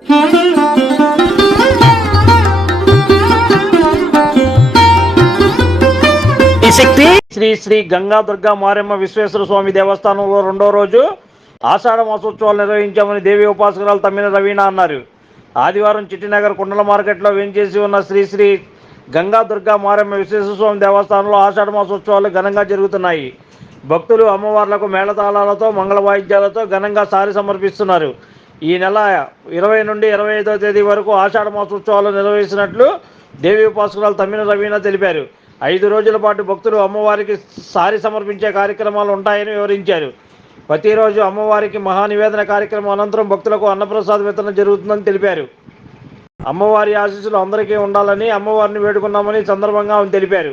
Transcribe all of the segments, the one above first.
శక్తి? శ్రీ శ్రీ గంగా దుర్గా మారెమ్మ విశ్వేశ్వర స్వామి దేవస్థానంలో రెండో రోజు ఆషాఢ మాసోత్సవాలు నిర్వహించామని దేవి ఉపాసకురాలు తమ్మిన రవీణ అన్నారు. ఆదివారం చిట్టినగర్ కుండల మార్కెట్లో వేంచేసి ఉన్న శ్రీ శ్రీ గంగా దుర్గా మారెమ్మ విశ్వేశ్వర స్వామి దేవస్థానంలో ఆషాఢ మాసోత్సవాలు ఘనంగా జరుగుతున్నాయి. భక్తులు అమ్మవార్లకు మేళతాళాలతో మంగళ వాయిద్యాలతో ఘనంగా సారి సమర్పిస్తున్నారు. ఈ నెల ఇరవై నుండి ఇరవై ఐదో తేదీ వరకు ఆషాఢ మాసోత్సవాలు నిర్వహించినట్లు దేవి ఉపాసకురాలు తమ్మిన రవీణ తెలిపారు. ఐదు రోజుల పాటు భక్తులు అమ్మవారికి సారి సమర్పించే కార్యక్రమాలు ఉంటాయని వివరించారు. ప్రతిరోజు అమ్మవారికి మహానివేదన కార్యక్రమం అనంతరం భక్తులకు అన్నప్రసాద వితరణ జరుగుతుందని తెలిపారు. అమ్మవారి ఆశీస్సులు అందరికీ ఉండాలని అమ్మవారిని వేడుకున్నామని సందర్భంగా ఆమె తెలిపారు.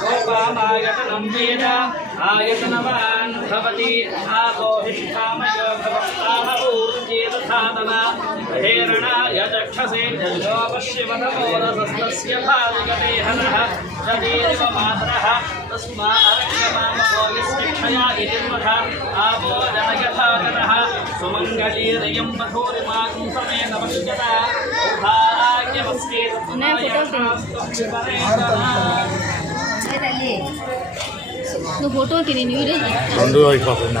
गोपामायतनं वेद आयतनवान् भवति आपोहिष्ठामयो भवत्तामपूर्जेतथातन हेरणाय चक्षसे जल्लोपश्यवनमोरसस्तस्य भाविकदेहनः तदेव मातरः तस्मा अरक्षमामो यस्य क्षया यजन्मथा आपोद సుమంగళీరయం సమేత పశ్యత భాగ్యమస్కే నువ్వు వీడియో రెండు అయిపోతుంది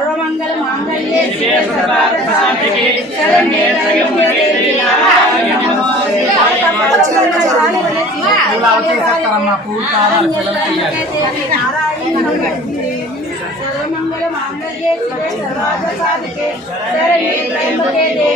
సర్వమంగళ మాంగళ్యే సర్వమంగళ మాంగళ్యే శివే సర్వార్థ సాధికే. శరణ్యే త్రయంబకే దేవి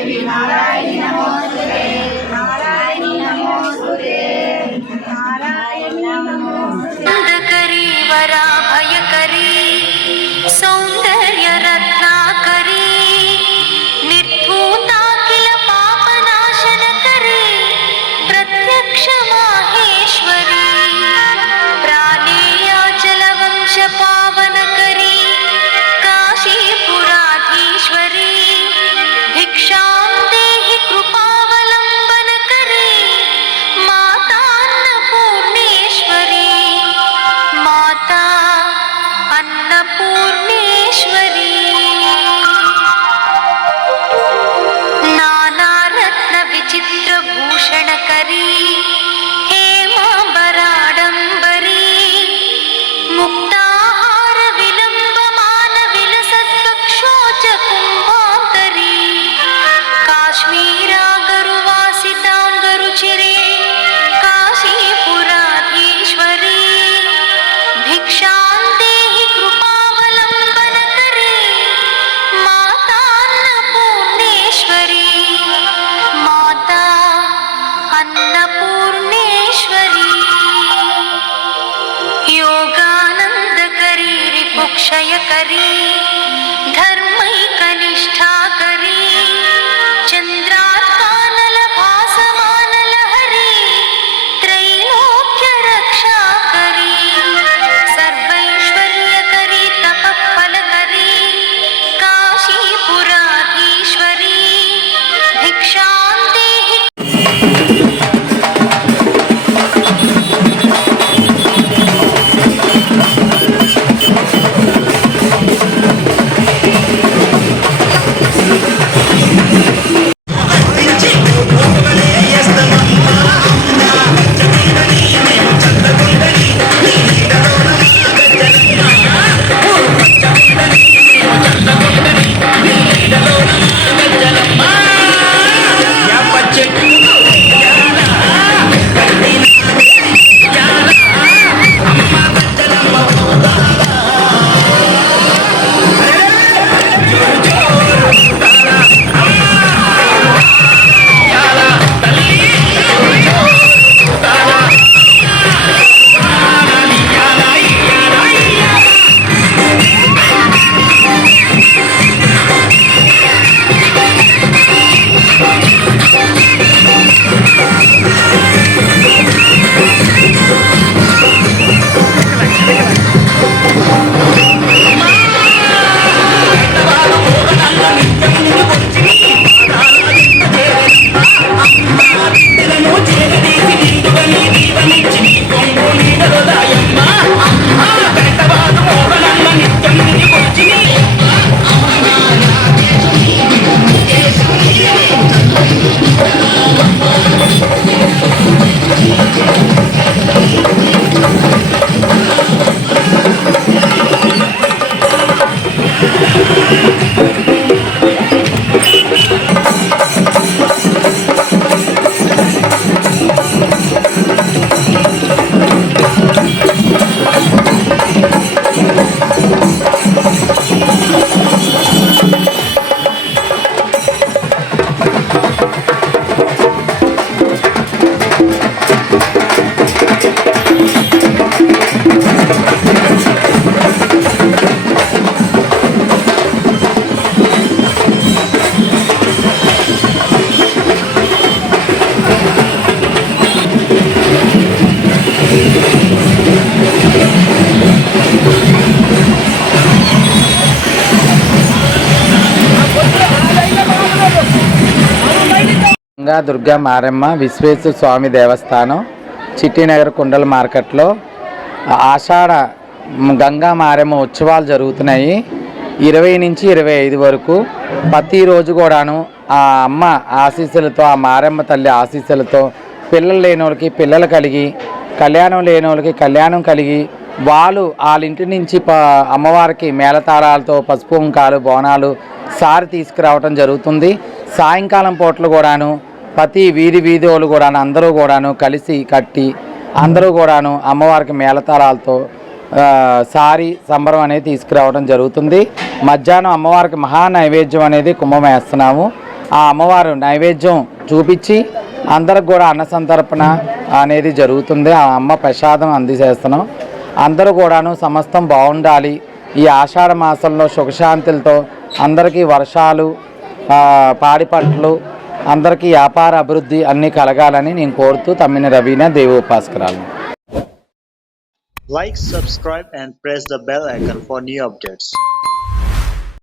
अन्नपूर्णेश्वरी। योगानन्दकरी रिपुक्षयकरी గంగా దుర్గా మారమ్మ విశ్వేశ్వర స్వామి దేవస్థానం చిట్టినగర్ కుండల మార్కెట్లో. ఆషాఢ గంగా మారమ్మ ఉత్సవాలు జరుగుతున్నాయి. ఇరవై నుంచి ఇరవై ఐదు వరకు ప్రతిరోజు కూడాను ఆ అమ్మ ఆశీస్సులతో ఆ మారమ్మ తల్లి ఆశీస్సులతో పిల్లలు లేని పిల్లలు కలిగి కళ్యాణం లేని కళ్యాణం కలిగి వాళ్ళు వాళ్ళ ఇంటి నుంచి ప అమ్మవారికి మేళతారాలతో పసుపు ఉంకాలు బోనాలు సారి తీసుకురావటం జరుగుతుంది. సాయంకాలం పూటలు కూడాను ప్రతి వీధి వీధి వాళ్ళు కూడాను అందరూ కూడాను కలిసి కట్టి అందరూ కూడాను అమ్మవారికి మేళతాళాలతో సారీ సారి సంబరం అనేది తీసుకురావడం జరుగుతుంది. మధ్యాహ్నం అమ్మవారికి మహా నైవేద్యం అనేది కుంభం వేస్తున్నాము. ఆ అమ్మవారు నైవేద్యం చూపించి అందరికి కూడా అన్న సంతర్పణ అనేది జరుగుతుంది. ఆ అమ్మ ప్రసాదం అందజేస్తున్నాం అందరూ కూడాను సమస్తం బాగుండాలి. ఈ ఆషాఢ మాసంలో సుఖశాంతులతో అందరికీ వర్షాలు పాడి పంటలు అందరికీ వ్యాపార అభివృద్ధి అన్ని కలగాలని నేను కోరుతూ తమ్మిన రవీనా దేవ ఉపాస్కరాలు like subscribe and press the bell icon for new updates